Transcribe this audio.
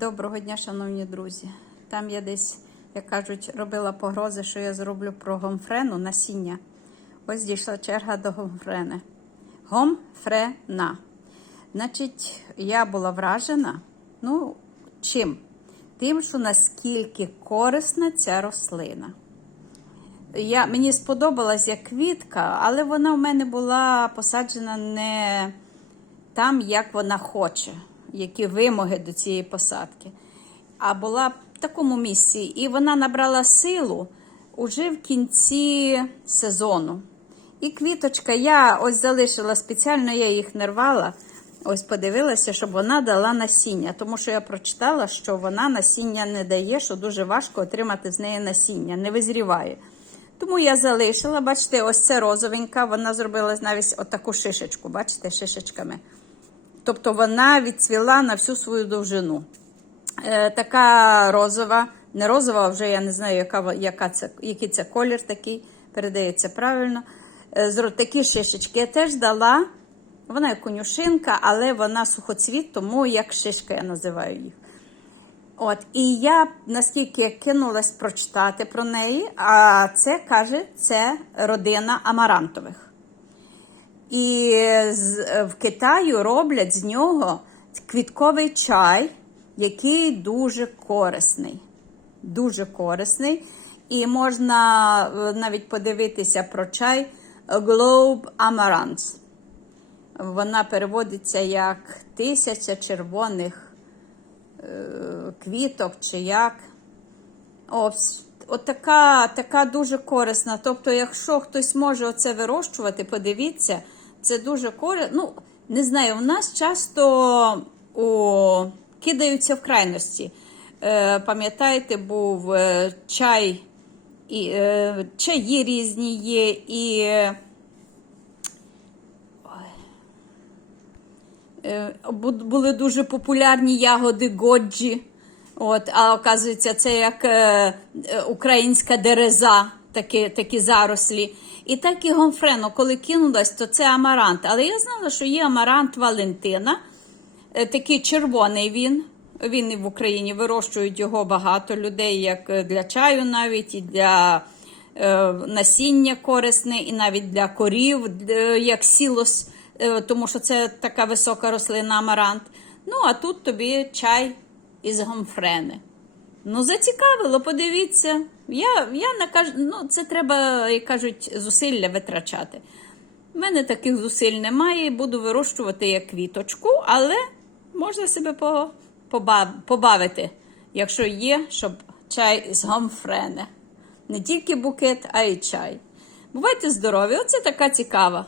Доброго дня, шановні друзі. Там я десь, як кажуть, робила погрози, що я зроблю про гомфрену насіння. Ось дійшла черга до гомфрени. Гомфрена. Значить, я була вражена. Ну, чим? Тим, що наскільки корисна ця рослина. Я, мені сподобалась як квітка, але вона в мене була посаджена не там, як вона хоче, які вимоги до цієї посадки. А була в такому місці. І вона набрала силу уже в кінці сезону. І квіточка, я ось залишила спеціально, я їх не рвала. Ось подивилася, щоб вона дала насіння. Тому що я прочитала, що вона насіння не дає, що дуже важко отримати з неї насіння, не визріває. Тому я залишила, бачите, ось це розовенька, вона зробила навіть отаку шишечку, бачите, шишечками. Тобто вона відцвіла на всю свою довжину. Е, така розова, не розова, вже я не знаю, яка, яка це, який це колір такий, передається правильно. Е, такі шишечки я теж дала. Вона як конюшинка, але вона сухоцвіт, тому як шишка я називаю їх. От, і я настільки кинулась прочитати про неї, а це каже, це родина амарантових. І з- в Китаю роблять з нього квітковий чай, який дуже корисний. Дуже корисний. І можна е, навіть подивитися про чай Globe Amaranth. Вона переводиться як тисяча червоних е, квіток чи як. О, вс- от така, така дуже корисна. Тобто, якщо хтось може оце вирощувати, подивіться, це дуже корисно. Ну, не знаю, у нас часто о, кидаються в крайності. Е, пам'ятаєте, був е, чай, і, е, чаї різні є, і. е, були дуже популярні ягоди годжі. От, а оказується, це як е, українська дереза, такі, такі зарослі. І так і гомфрено, коли кинулась, то це амарант. Але я знала, що є амарант Валентина, е, такий червоний він. Він і в Україні вирощують його багато людей, як е, для чаю, навіть і для е, насіння корисне, і навіть для корів, для- як сілос, е, тому що це така висока рослина амарант. Ну, а тут тобі чай із гомфрени. Ну, зацікавило, подивіться. Я, я не кажу, ну, це треба, як кажуть, зусилля витрачати. У мене таких зусиль немає, буду вирощувати як квіточку, але можна себе по, поба- побавити, якщо є, щоб чай з гомфрене. Не тільки букет, а й чай. Бувайте здорові! Оце така цікава